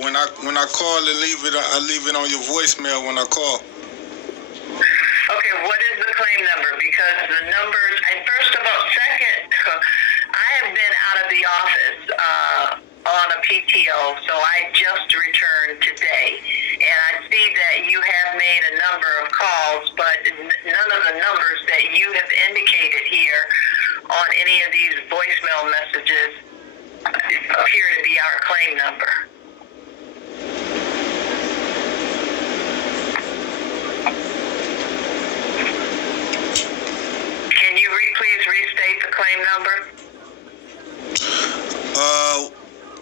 When I call and leave it, I leave it on your voicemail when I call. Okay, what is the claim number? Because the numbers, and first of all, second, I have been out of the office on a PTO, so I just returned today. And I see that you have made a number of calls, but none of the numbers that you have indicated here on any of these voicemail messages appear to be our claim number. Can you please restate the claim number?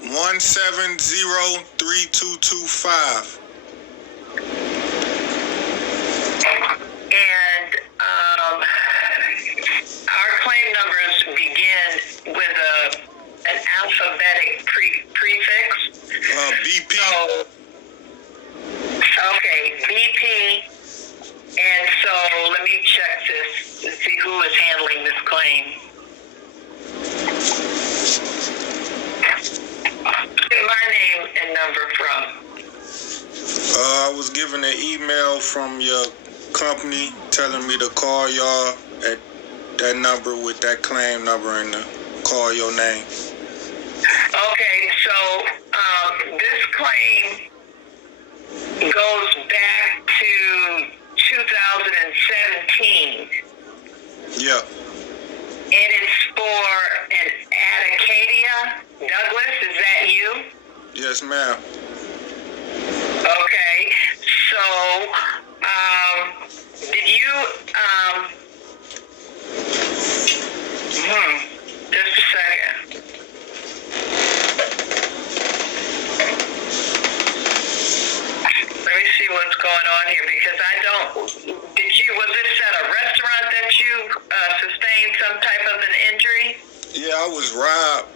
1703225. And our claim numbers begin with an alphabetic prefix. BP. So, okay, BP. And so let me check this to see who is handling this claim. Get my name and number from. I was given an email from your company telling me to call y'all at that number with that claim number and to call your name. Okay, so this claim goes back to 2017. Yeah. And it's for an Acadia. Douglas, is that you? Yes, ma'am. Okay, so, did you, just a second. Let me see what's going on here, because was this at a restaurant that you sustained some type of an injury? Yeah, I was robbed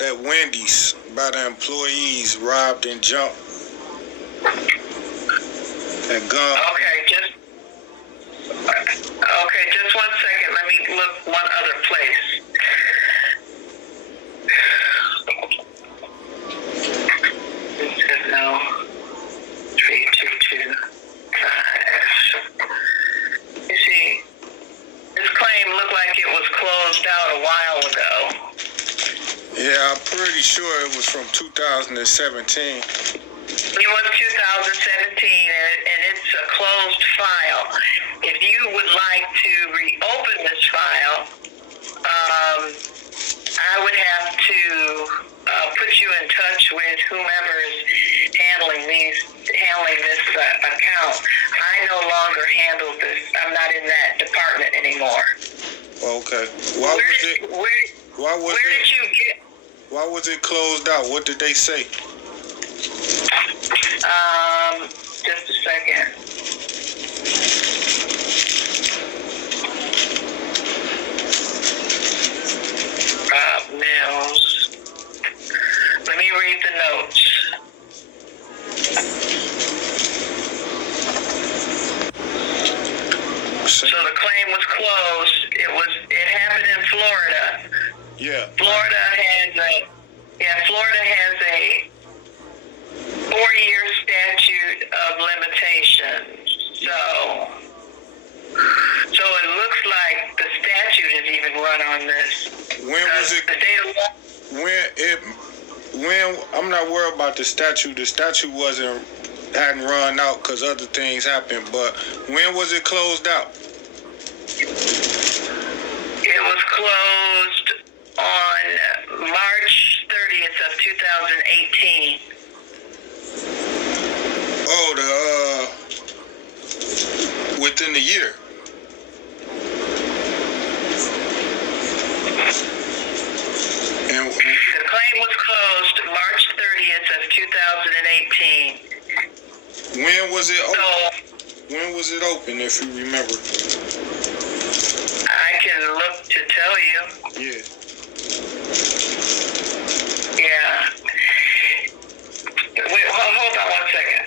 at Wendy's by the employees, robbed and jumped. And gun. Okay, just 1 second. Let me look one other place. It says no. 3225. You see, this claim looked like it was closed out a while ago. Yeah, I'm pretty sure it was from 2017. It was 2017, and it's a closed file. If you would like to reopen this file, I would have to put you in touch with whomever is handling this account. I no longer handle this. I'm not in that department anymore. Okay. Where Why was it closed out? What did they say? Just a second. Mills. Let me read the notes. So the claim was closed. It happened in Florida. Yeah. Florida has a 4-year statute of limitations. So it looks like the statute is even run on this. When was it? I'm not worried about the statute. The statute hadn't run out because other things happened. But when was it closed out? It was closed on March 30th of 2018. Oh, within the year. And the claim was closed March 30th of 2018. When was it open? When was it open, if you remember? I can look to tell you. Yeah. Yeah. Wait, hold on 1 second.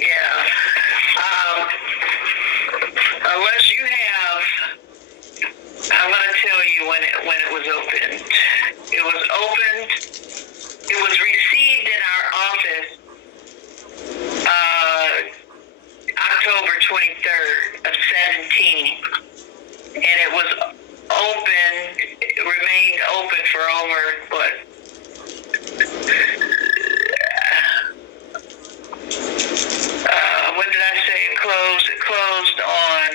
Yeah. Unless you have, I'm going to tell you when it was opened. It was opened and it was received in our office October 23rd of 17, and it was open. It remained open for over what did I say? It closed. It closed on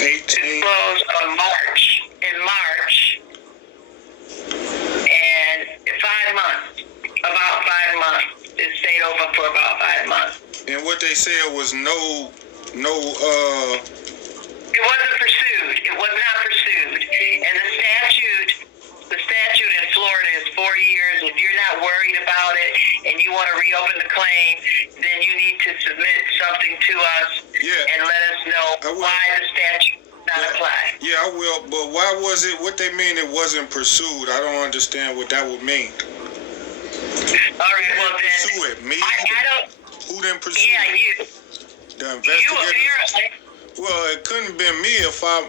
18. It closed on March. In March, and 5 months. About 5 months. It stayed open for about 5 months. And what they said was no. It wasn't pursued. It was not pursued. And the statute in Florida is 4 years. If you're not worried about it and you want to reopen the claim, then you need to submit something to us and let us know why the statute does not apply. Yeah, I will. But why was it? What they mean it wasn't pursued? I don't understand what that would mean. All right. Well then, pursue it? Me? I don't. Who didn't pursue Yeah, it? you. The investigators? You apparently. Well, it couldn't have been me if I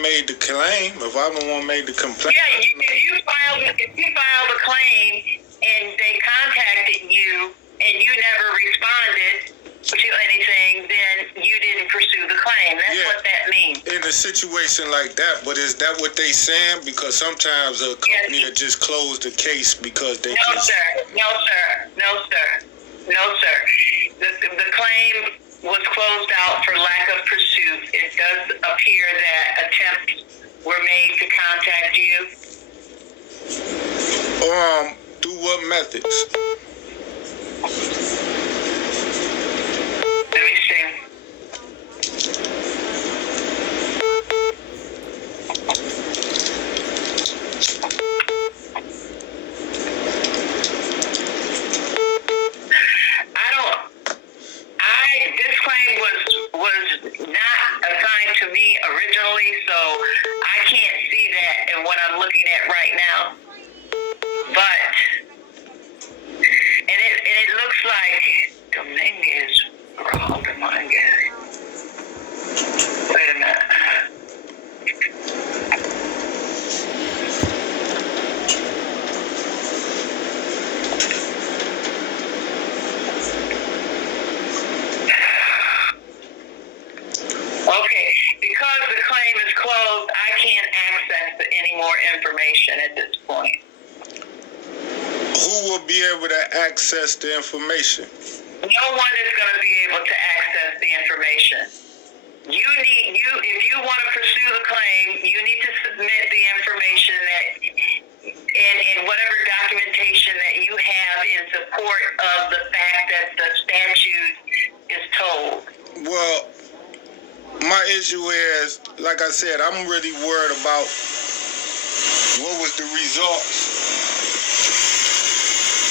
made the claim, if I'm the one made the complaint. Yeah, if you filed a claim and they contacted you and you never responded to anything, then you didn't pursue the claim. That's what that means. In a situation like that, but is that what they saying? Because sometimes a company will just close the case because they No, sir. The claim was closed out for lack of pursuit. It does appear that attempts were made to contact you. Through what methods? Let me see. This claim was not assigned to me originally, so I can't see that in what I'm looking at right now. But it looks like the name is hold on, guys. Wait a minute. Okay, because the claim is closed, I can't access any more information at this point. Who will be able to access the information? No one is going to be able to access the information. If you want to pursue the claim, you need to submit the information that and whatever documentation that you have in support of the fact that the statute is told. Well, my issue is, like I said, I'm really worried about what was the results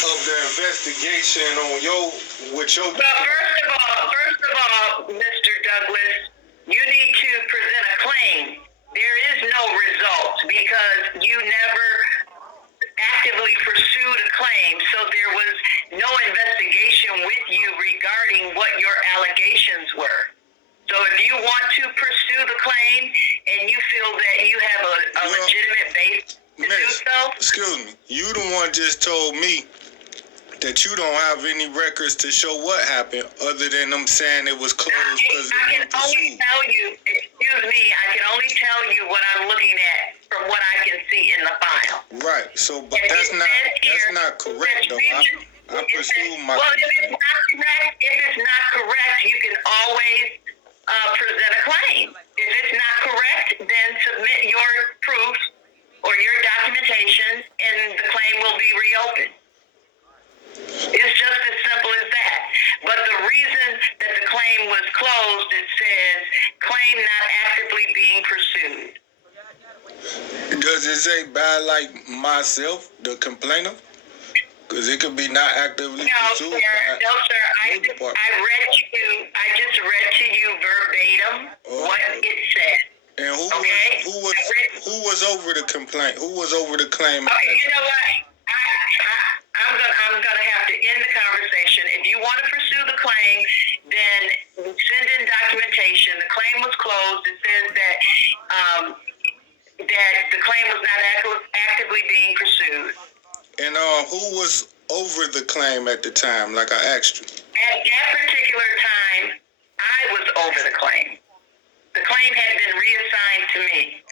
of the investigation on with your. Well, first of all, Mr. Douglas, you need to present a claim. There is no results because you never actively pursued a claim, so there was no investigation with you regarding what your allegations were. So if you want to pursue the claim and you feel that you have a legitimate base to do so. Excuse me. You the one just told me that you don't have any records to show what happened other than them saying it was closed because I can only tell you, excuse me, I can only tell you what I'm looking at from what I can see in the file. Right. So, but that's not correct though. I pursue my. Well, if it's not correct, you can always present a claim. If it's not correct, then submit your proof or your documentation, and the claim will be reopened. It's just as simple as that. But the reason that the claim was closed, it says claim not actively being pursued. Does it say by like myself, the complainant? Because it could be not actively pursued. No, sir. I just read to you verbatim what it said. And who was over the complaint? Who was over the claim? Okay, you know what? I'm gonna have to end the conversation. If you want to pursue the claim, then send in documentation. The claim was closed. It says that the claim was not actively being pursued. lawsuit. And who was over the claim at the time, like I asked you? At that particular time, I was over the claim. The claim had been reassigned to me.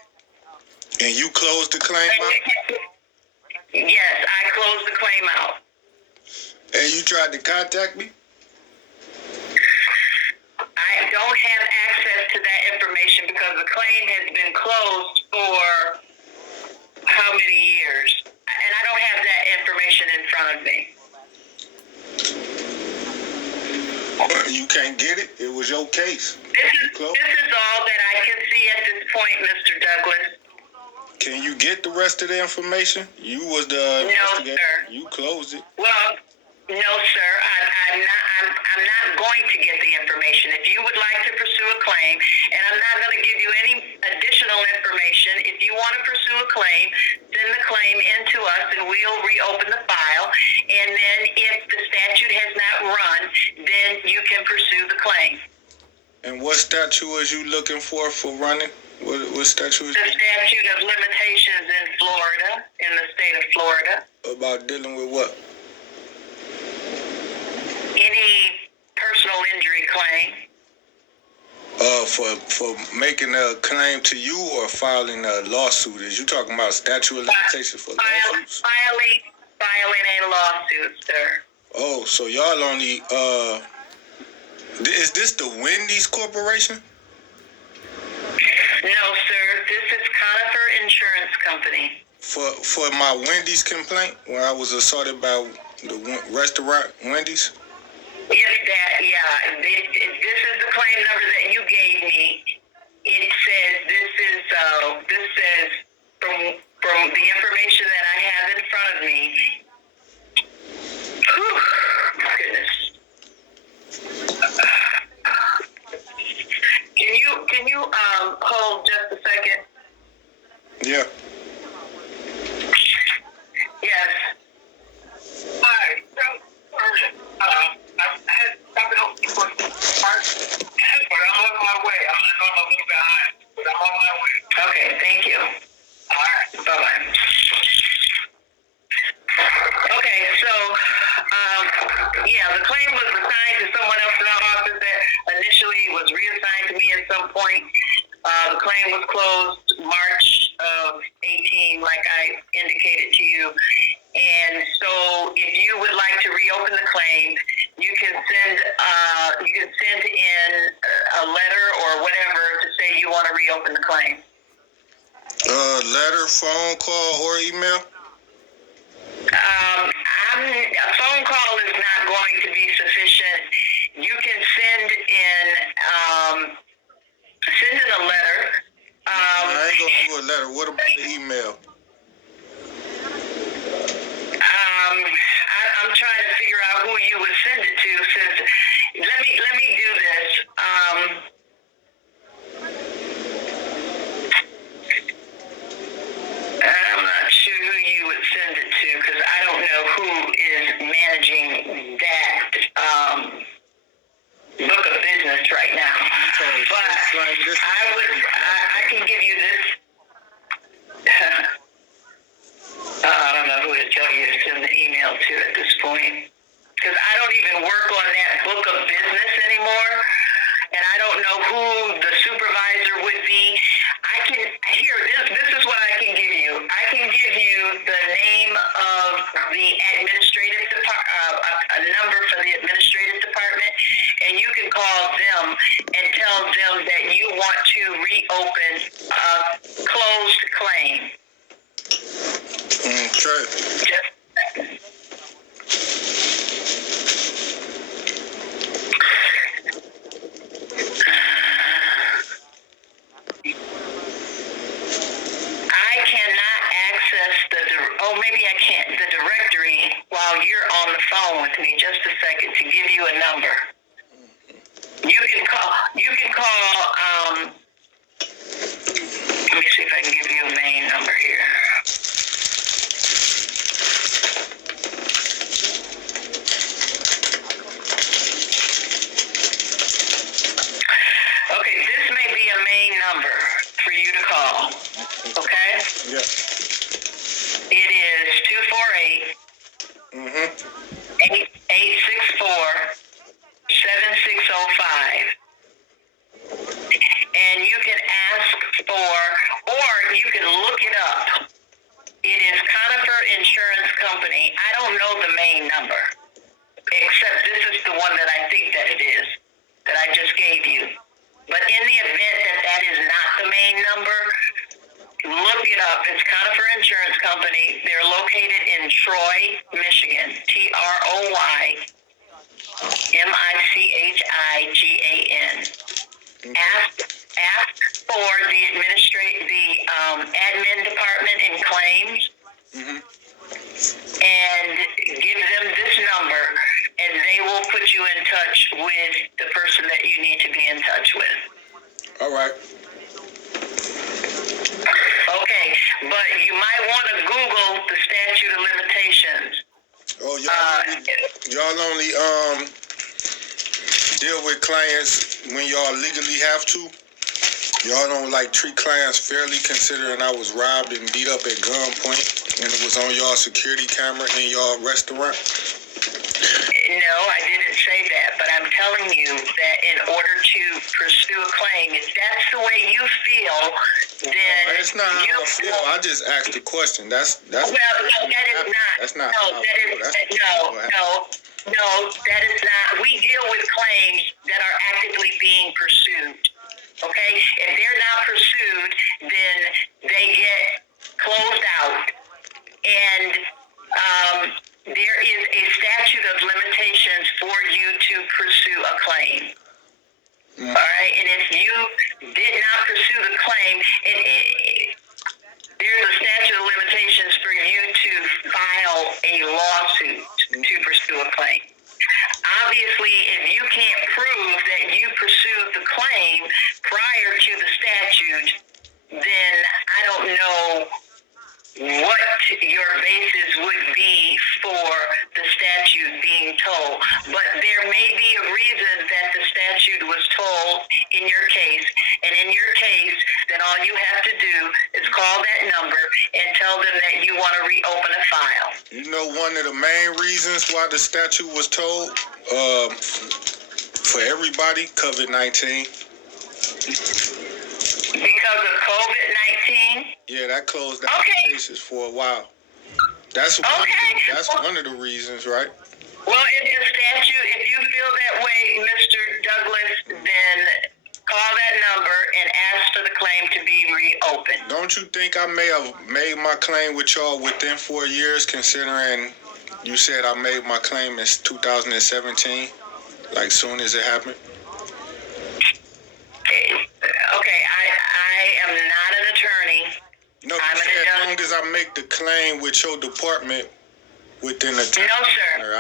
And you closed the claim out? Yes, I closed the claim out. And you tried to contact me? I don't have access to that information because the claim has been closed for how many years? And I don't have that information in front of me. You can't get it? It was your case. This is all that I can see at this point, Mr. Douglas. Can you get the rest of the information? You was the investigator. No, sir. You closed it. Well, no, sir. I'm not going to get the information. If you would like to pursue a claim, and I'm not going to give you any additional information. If you want to pursue a claim, send the claim in to us, and we'll reopen the file. And then, if the statute has not run, then you can pursue the claim. And what statute was you looking for running? What statute is the statute of limitations in Florida, in the state of Florida. About dealing with what? Any personal injury claim. For making a claim to you or filing a lawsuit? Is you talking about statute of limitations for lawsuits? Filing a lawsuit, sir. Oh, so y'all only is this the Wendy's Corporation? No, sir. This is Conifer Insurance Company. For my Wendy's complaint, where I was assaulted by the restaurant Wendy's? This is the claim number that you gave me. It says this says from the information that I have in front of me. Whew, goodness. Can you hold just a second? Yeah. Yes. Hi. I had stopped at Home Depot but I'm on my way. I'm just on a little behind, but I'm on my way. Okay, thank you. All right. Bye-bye. Okay, so, the claim was assigned to someone else in our office that initially was reassigned to me at some point. The claim was closed March of 18, like I indicated to you. And so if you would like to reopen the claim, you can send in a letter or whatever to say you want to reopen the claim. Letter, phone call, or email? A phone call is not going to be sufficient. You can send in a letter. I ain't gonna do a letter. What about the email? I'm trying to figure out who you would send it to. Since let me do this. I'm not sure who you would send it to because I don't know who is managing that book of business right now. But I can give you this. I don't know who to tell you to send the email to at this point. Because I don't even work on that book of business anymore. And I don't know who the supervisor would be. This is what I can give you. I can give you the name of the administrative department, a number for the administrative department, and you can call them and tell them that you want to reopen a closed claim. Okay. I cannot access maybe I can't, the directory while you're on the phone with me. Just a second to give you a number. You can call, let me see if I can give you a main number here. Okay, this may be a main number for you to call. Okay? Yeah. It is 864-7605. And you can ask for, or you can look it up. It is Conifer Insurance Company. I don't know the main number, except this is the one that I think that it is, that I just gave you. But in the event that that is not the main number, look it up. It's Conifer Insurance Company. They're located in Troy, Michigan. TROY-MICHIGAN. Ask for the admin department in claims, and give them this number, and they will put you in touch with the person that you need to be in touch with. All right. Okay, but you might want to Google the statute of limitations. Oh, y'all only deal with clients when y'all legally have to? Y'all don't like treat clients fairly, considering I was robbed and beat up at gunpoint and it was on y'all security camera in y'all restaurant? No, I didn't say that, but I'm telling you that in order to pursue a claim, if that's the way you feel, then no, that's not how I feel. I just asked the question. That's well, no, that is not. That's not. No, that is no, that is not. We deal with claims that are actively being pursued. Okay, if they're not pursued, then they get closed out, and there is a statute of limitations for you to pursue a claim. All right, and if you did not pursue the claim, there's a statute of limitations for you to file a lawsuit to pursue a claim. Obviously, if you can't prove that you pursued the claim prior to the statute, then I don't know what your basis would be for the statute being told. But there may be a reason that the statute was told in your case. And in your case, then all you have to do is call that number and tell them that you want to reopen a file. You know, one of the main reasons why the statute was told for everybody, COVID-19. Because of COVID-19? Yeah, that closed down cases for a while. That's one of the reasons, right? Well, if the statute, if you feel that way, Mr. Douglas, then call that number and ask for the claim to be reopened. Don't you think I may have made my claim with y'all within 4 years, considering you said I made my claim in 2017, like soon as it happened? Okay, I am not an attorney. No, you said as long as I make the claim with your department within a time. No, sir. No,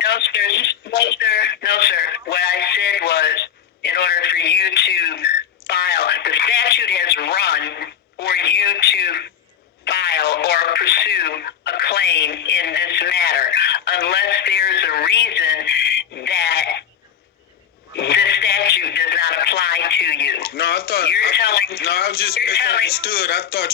sir. What I said was, in order for you to file, the statute has run for you to file or pursue a claim in this matter, unless there's a reason that the statute does not apply to you. No, I thought. I just misunderstood. I thought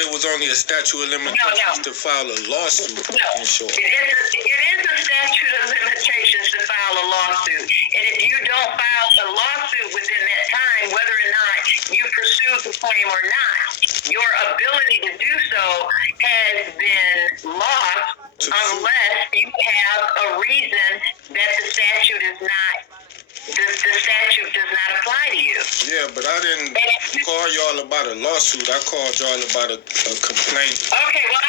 it was only a statute of limitations to file a lawsuit. No, it is a statute of limitations to file a lawsuit, and if you don't file a lawsuit within that time, whether or not you pursue the claim or not, your ability to do so has been lost unless you have a reason that the statute is not. The statute does not apply to you. Yeah, but I didn't call y'all about a lawsuit. I called y'all about a complaint. Okay, well,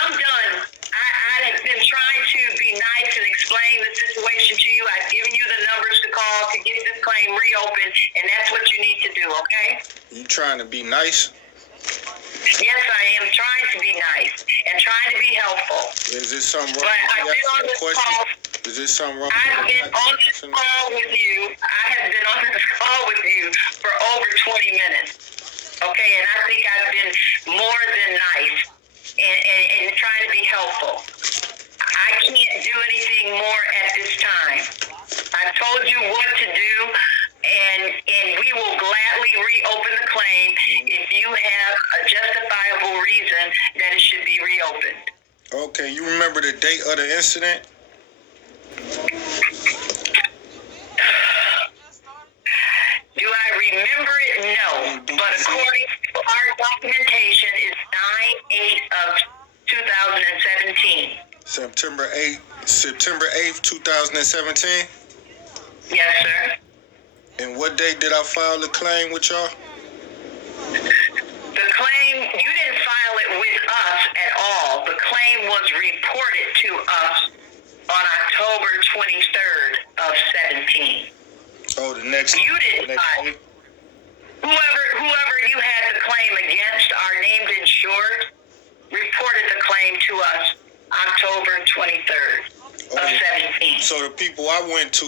I'm done. I have been trying to be nice and explain the situation to you. I've given you the numbers to call to get this claim reopened, and that's what you need to do, okay? You trying to be nice? Yes, I am trying to be nice and trying to be helpful. Is this something wrong? But I've been on this call. Is this something wrong? I've been on this call with you. I have been on this call with you for over 20 minutes. Okay, and I think I've been more than nice and trying to be helpful. I can't do anything more at this time. I've told you what to do, and we will gladly reopen the claim if you have a justifiable reason that it should be reopened. Okay, you remember the date of the incident? Do I remember it? No. But according to our documentation, it's 9/8 of 2017. September 8th, 2017? Yes, sir. And what date did I file the claim with y'all? The claim, you didn't file it with us at all. The claim was reported to us on October 23rd of 17. Oh, the next. You didn't file it. Whoever you had the claim against, our named insured, reported the claim to us October 23rd of 17. So the people I went to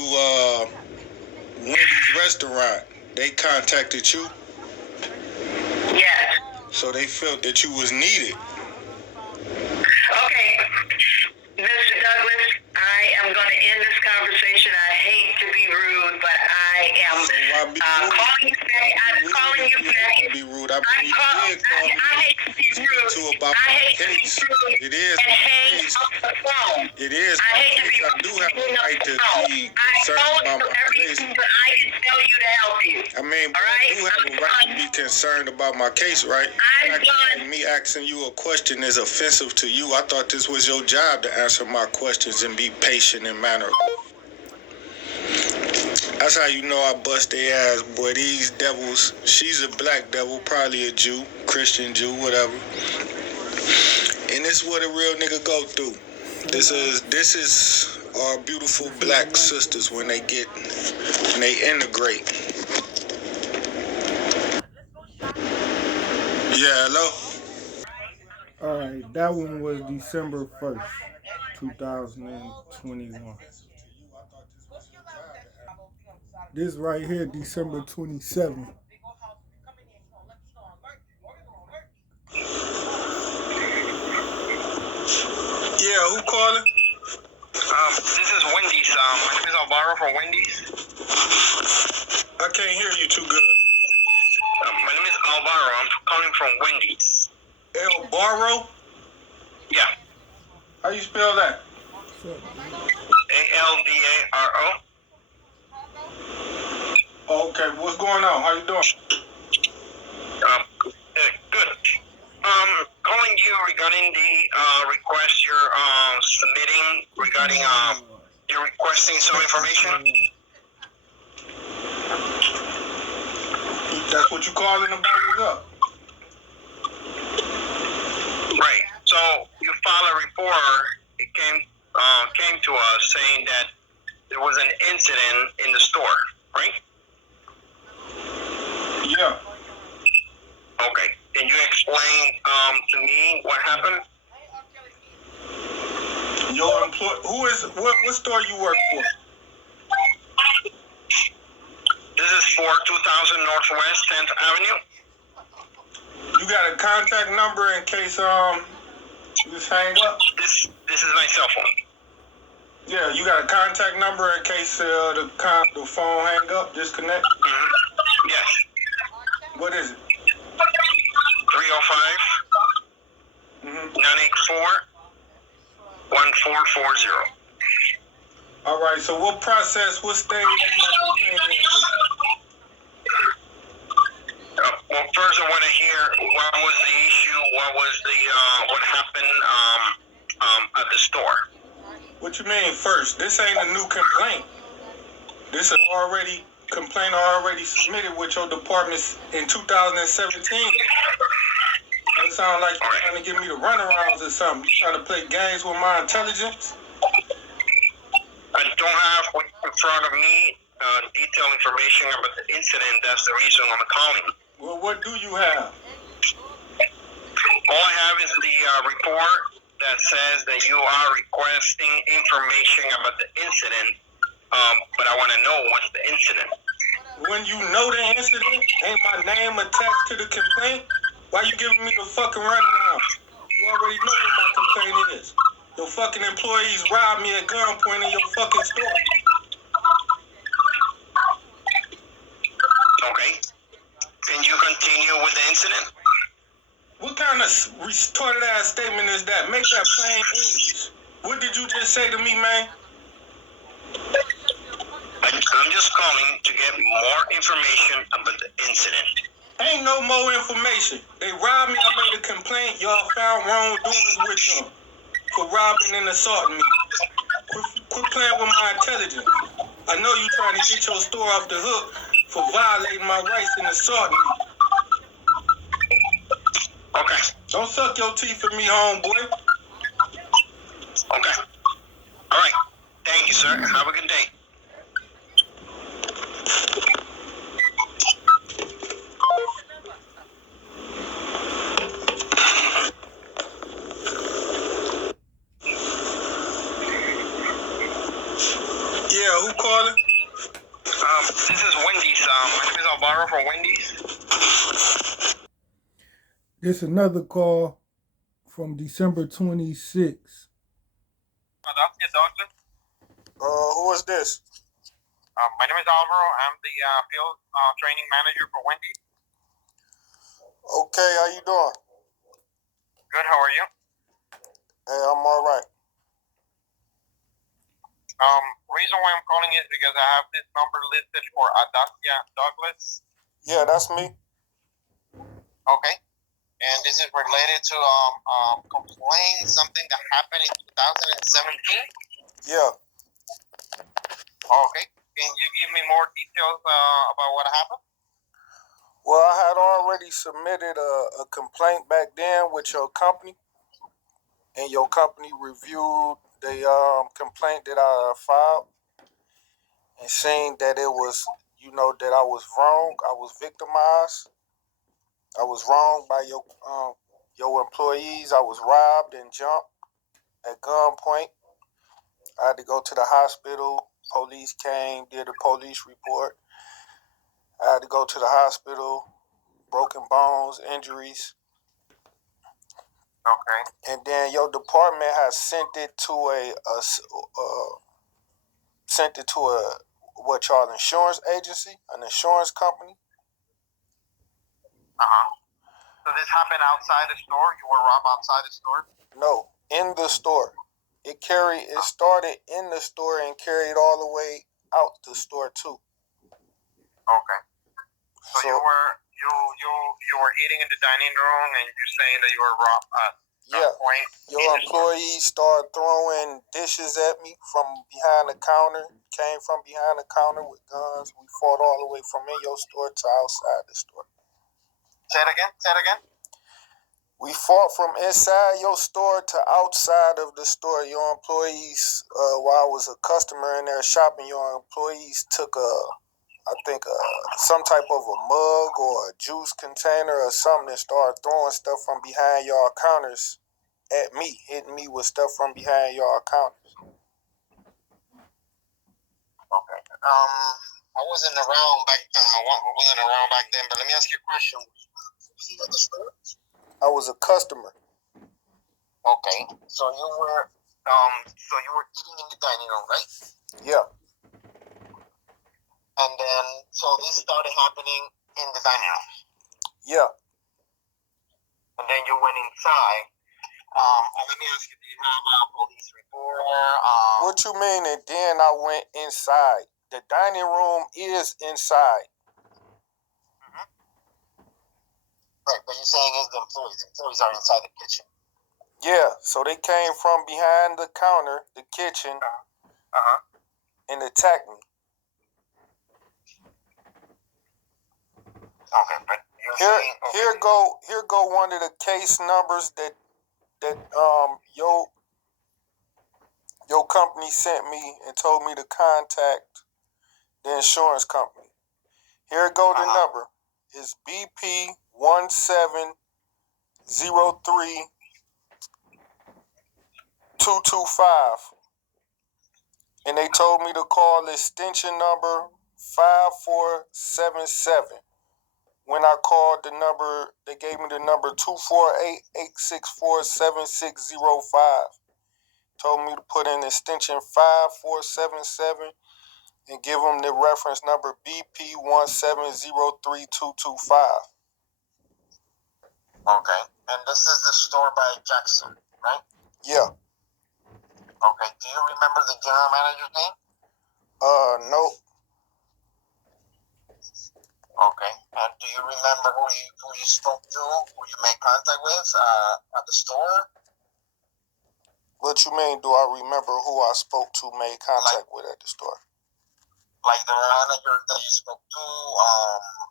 Wendy's restaurant, they contacted you? Yes. So they felt that you was needed. Okay, Mr. Douglas, I am going to end this conversation. I hate to be rude, but I am calling you back. I'm calling you back. Be rude. I mean, I hate to be rude. I hate to be rude. It is. And hang up the phone. It is. I hate to be I do have a right to be concerned about my case. everything that I can tell you to help you. I mean, but I do have a right to be concerned about my case, right? I'm done. Me asking you a question is offensive to you. I thought this was your job to answer my questions and be patient and mannerable. That's how you know I bust their ass, boy. These devils, she's a black devil, probably a Jew, Christian Jew, whatever. And this is what a real nigga go through. This is our beautiful black sisters when they integrate. Yeah, hello? Alright, that one was December 1st, 2021. This right here, December 27th. Yeah, who calling? This is Wendy's. My name is Alvaro from Wendy's. I can't hear you too good. My name is Alvaro. I'm calling from Wendy's. El Barro? Yeah. How you spell that? Aldaro. Okay, what's going on? How you doing? Good. Calling you regarding the request you're submitting regarding you're requesting some information. That's what you calling about? What's up? Right. So you filed a report. It came to us saying that there was an incident in the store, right? Yeah. Okay. Can you explain to me what happened? Your employee, what store you work for? This is for 2000 Northwest 10th Avenue. You got a contact number in case you just hang up? This is my cell phone. Yeah, you got a contact number in case the phone hang up, disconnect? Mm-hmm. Yes. What is it? 305 984 1440. All right, so what process, what stage? Well, first I want to hear what was the issue, what happened at the store. What you mean first? This ain't a new complaint. This is complaint already submitted with your department in 2017. It sounds like you're trying to give me the runarounds or something. You trying to play games with my intelligence? I don't have in front of me detailed information about the incident. That's the reason I'm calling. Well, what do you have? All I have is the report that says that you are requesting information about the incident, but I want to know what's the incident. When you know the incident, ain't my name attached to the complaint? Why you giving me the fucking runaround? You already know what my complaint is. Your fucking employees robbed me at gunpoint in your fucking store. Okay. Can you continue with the incident? What kind kind of retorted ass statement is that? Make that plain English. What did you just say to me, man? I'm just calling to get more information about the incident. Ain't no more information. They robbed me. I made a complaint. Y'all found wrongdoings with them for robbing and assaulting me. Quit playing with my intelligence. I know you trying to get your store off the hook for violating my rights and assaulting me. Okay. Don't suck your teeth at me, homeboy. Okay. All right. Thank you, sir. Have a good day. Yeah, who calling? This is Wendy's. My name is Alvaro from Wendy's. This another call from December 26th. Who is this? My name is Alvaro. I'm the field training manager for Wendy's. Okay, how you doing? Good. How are you? Hey, I'm all right. Reason why I'm calling is because I have this number listed for Adasia Douglas. Yeah, that's me. Okay. And this is related to complaint, something that happened in 2017. Yeah. Okay. Can you give me more details about what happened? Well, I had already submitted a complaint back then with your company, and your company reviewed the complaint that I filed and saying that it was, that I was wrong. I was victimized. I was wronged by your employees. I was robbed and jumped at gunpoint. I had to go to the hospital. Police came, did a police report. I had to go to the hospital. Broken bones, injuries. Okay. And then your department has sent it to what y'all insurance agency, an insurance company. So this happened outside the store? You were robbed outside the store? No, in the store. It started in the store and carried all the way out the store too. Okay. So you were eating in the dining room and you're saying that you were robbed at Yeah. point. Your employees started throwing dishes at me from behind the counter, came from behind the counter with guns. We fought all the way from in your store to outside the store. Say it again. We fought from inside your store to outside of the store. Your employees, while I was a customer in there shopping, your employees took some type of a mug or a juice container or something and started throwing stuff from behind your counters at me, hitting me with stuff from behind your counters. Okay. I wasn't around back then, but let me ask you a question. Was you at the store? I was a customer. Okay. So you were eating in the dining room, right? Yeah. And then so this started happening in the dining room. Yeah. And then you went inside. Let me ask you, do you have a police report? What you mean? And then I went inside. The dining room is inside. Mm-hmm. Right, but you're saying it's the employees. The employees are inside the kitchen. Yeah, so they came from behind the counter, the kitchen, and attacked me. Okay, but here go one of the case numbers that your company sent me and told me to contact the insurance company. Here go the number. It's BP1703225. And they told me to call extension number 5477. When I called the number, they gave me the number 248-864-7605. Told me to put in extension 5477 and give them the reference number BP1703225. Okay. And this is the store by Jackson, right? Yeah. Okay. Do you remember the general manager's name? Nope. Okay. And do you remember who you spoke to, who you made contact with at the store? What you mean? Do I remember who I spoke to, made contact with at the store? Like the manager that you spoke to,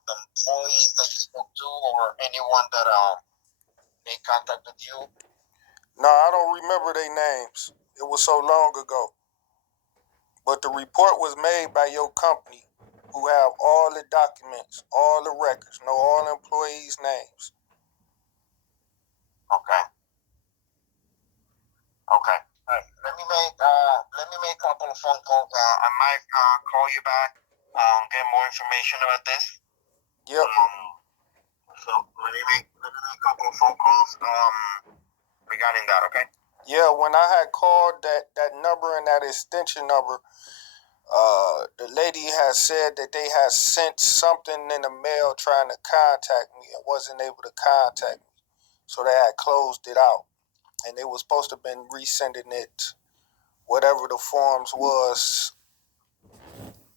the employees that you spoke to, or anyone that made contact with you? No, I don't remember their names. It was so long ago. But the report was made by your company, who have all the documents, all the records, know all employees' names. Okay. Okay. All right. Let me make a couple of phone calls. I might call you back, get more information about this. Yep. So let me make a couple of phone calls regarding that. Okay. Yeah, when I had called that number and that extension number, the lady had said that they had sent something in the mail trying to contact me and wasn't able to contact me. So they had closed it out. And they were supposed to have been resending it, whatever the forms was,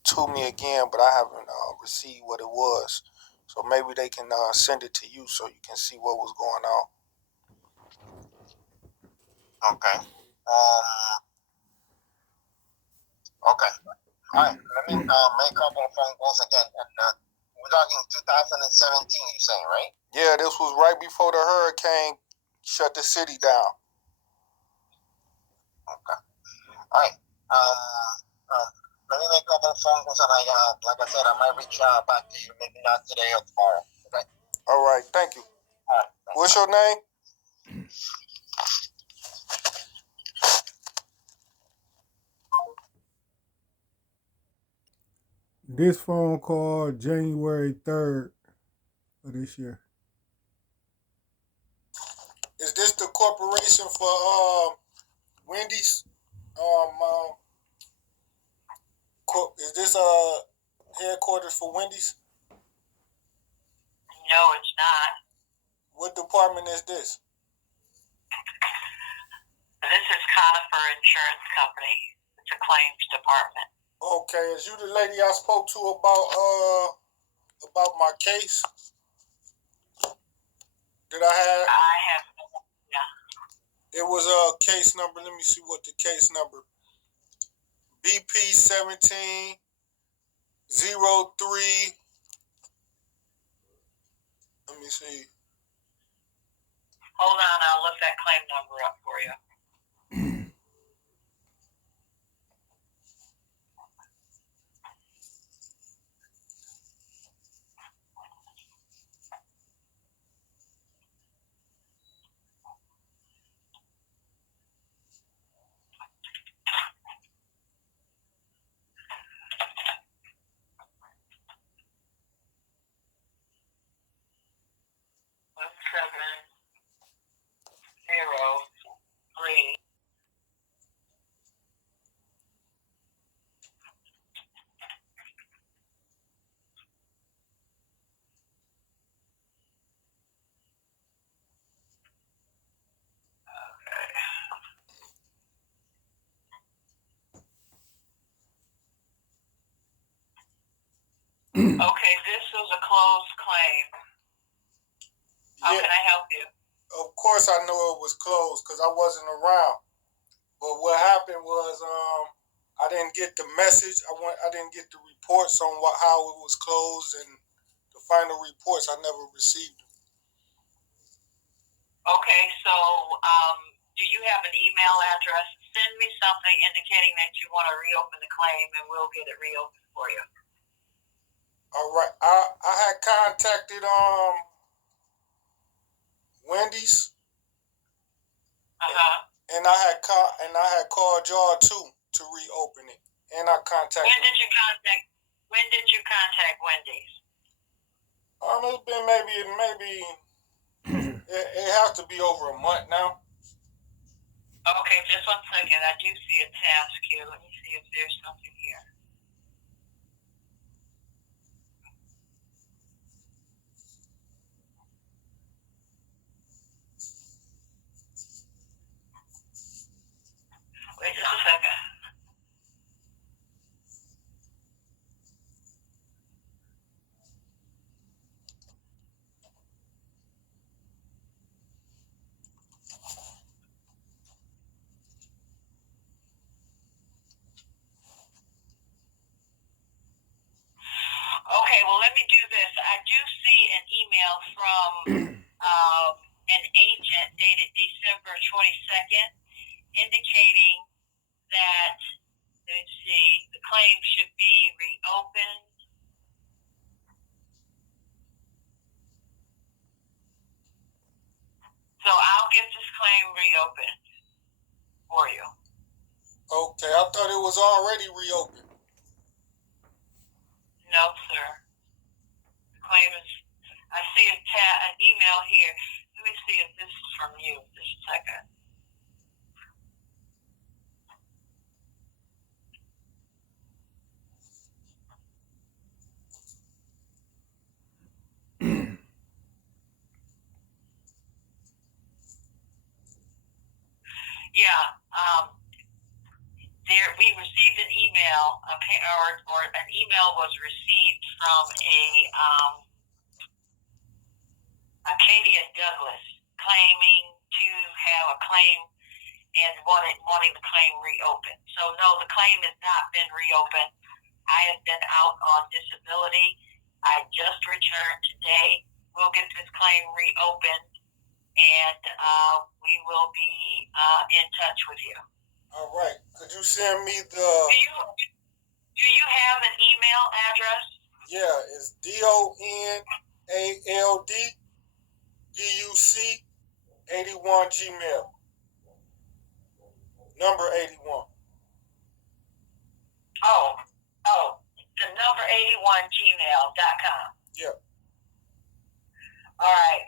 to me again, but I haven't received what it was. So maybe they can send it to you so you can see what was going on. Okay. Okay. All right. Let me make a couple of phone calls again. And we're talking 2017. You're saying, right? Yeah, this was right before the hurricane shut the city down. Okay. All right. Let me make a couple of phone calls, and like I said, I might reach back to you, maybe not today or tomorrow. Okay. All right, thank you. All right. What's your name? This phone call January 3rd of this year. Is this the corporation for Wendy's? Is this headquarters for Wendy's? No, it's not. What department is this? This is Conifer Insurance Company. It's a claims department. Okay, is you the lady I spoke to about my case that I had? I have, yeah. It was case number. Let me see what the case number. BP 1703. Let me see. Hold on, I'll look that claim number up for you. Three. Okay, this was a closed claim. How can I help you? Of course I know it was closed because I wasn't around. But what happened was I didn't get the message. I didn't get the reports on how it was closed, and the final reports I never received them. Okay, so do you have an email address? Send me something indicating that you want to reopen the claim, and we'll get it reopened for you. All right. I had contacted Wendy's. And I had called y'all too to reopen it, and I contacted. When did you contact Wendy's? It's been maybe it has to be over a month now. Okay, just 1 second. I do see a task here. Let me see if there's something here. an agent dated December 22nd indicating that, let's see, the claim should be reopened. So I'll get this claim reopened for you. Okay, I thought it was already reopened. No, sir. The claim is, I see an email here. Let me see if this is from you. Just a second. Yeah, we received an email, or an email was received from Acadia Douglas claiming to have a claim and wanting the claim reopened. So no, the claim has not been reopened. I have been out on disability. I just returned today. We'll get this claim reopened, and we will be in touch with you. All right. Could you send me the? Do you have an email address? Yeah, it's DONALDDUC81 Gmail. Number 81. The number 81 gmail.com. Yeah. All right.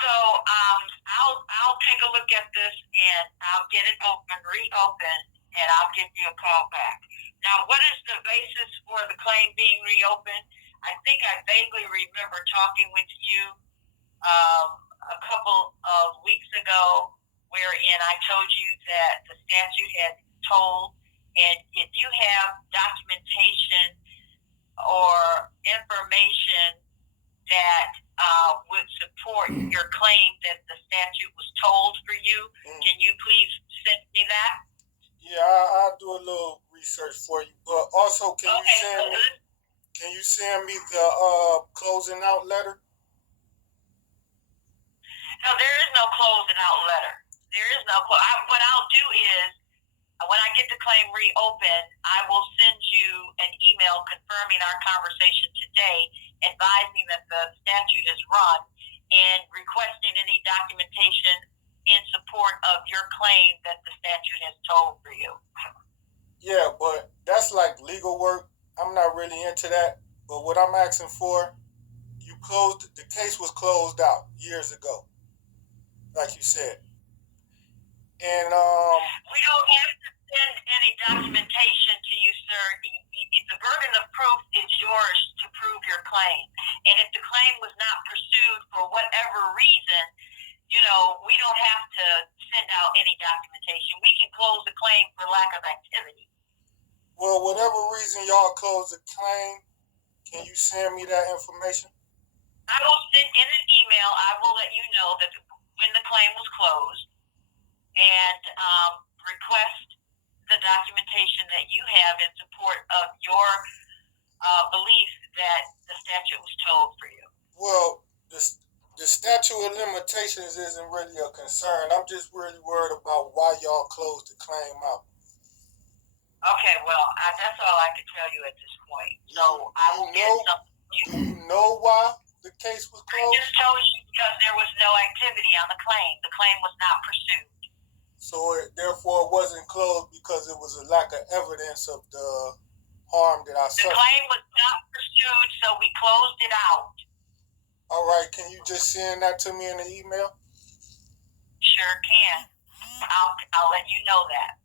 So I'll take a look at this and I'll get it reopened, and I'll give you a call back. Now, what is the basis for the claim being reopened? I think I vaguely remember talking with you a couple of weeks ago, wherein I told you that the statute had told, and if you have documentation or information that would support your claim that the statute was told for you, can you please send me that? Yeah, I'll do a little research for you. But also, can you send me the closing out letter? No, there is no closing out letter. There is no. What I'll do is, when I get the claim reopened, I will send you an email confirming our conversation today, advising that the statute is run, and requesting any documentation in support of your claim that the statute has told for you. Yeah, but that's like legal work. I'm not really into that. But what I'm asking for, the case was closed out years ago, like you said. And we don't have to send any documentation to you, sir. The burden of proof is yours to prove your claim. And if the claim was not pursued for whatever reason, we don't have to send out any documentation. We can close the claim for lack of activity. Well, whatever reason y'all closed the claim, can you send me that information? I will send in an email. I will let you know that when the claim was closed, and request the documentation that you have in support of your belief that the statute was told for you. Well, the statute of limitations isn't really a concern. I'm just really worried about why y'all closed the claim out. Okay, well, that's all I can tell you at this point. So I will get something. Do you know why the case was closed? I just told you because there was no activity on the claim. The claim was not pursued. So therefore it wasn't closed because it was a lack of evidence of the harm that I suffered. The claim was not pursued, so we closed it out. All right, can you just send that to me in an email? Sure can. I'll let you know that.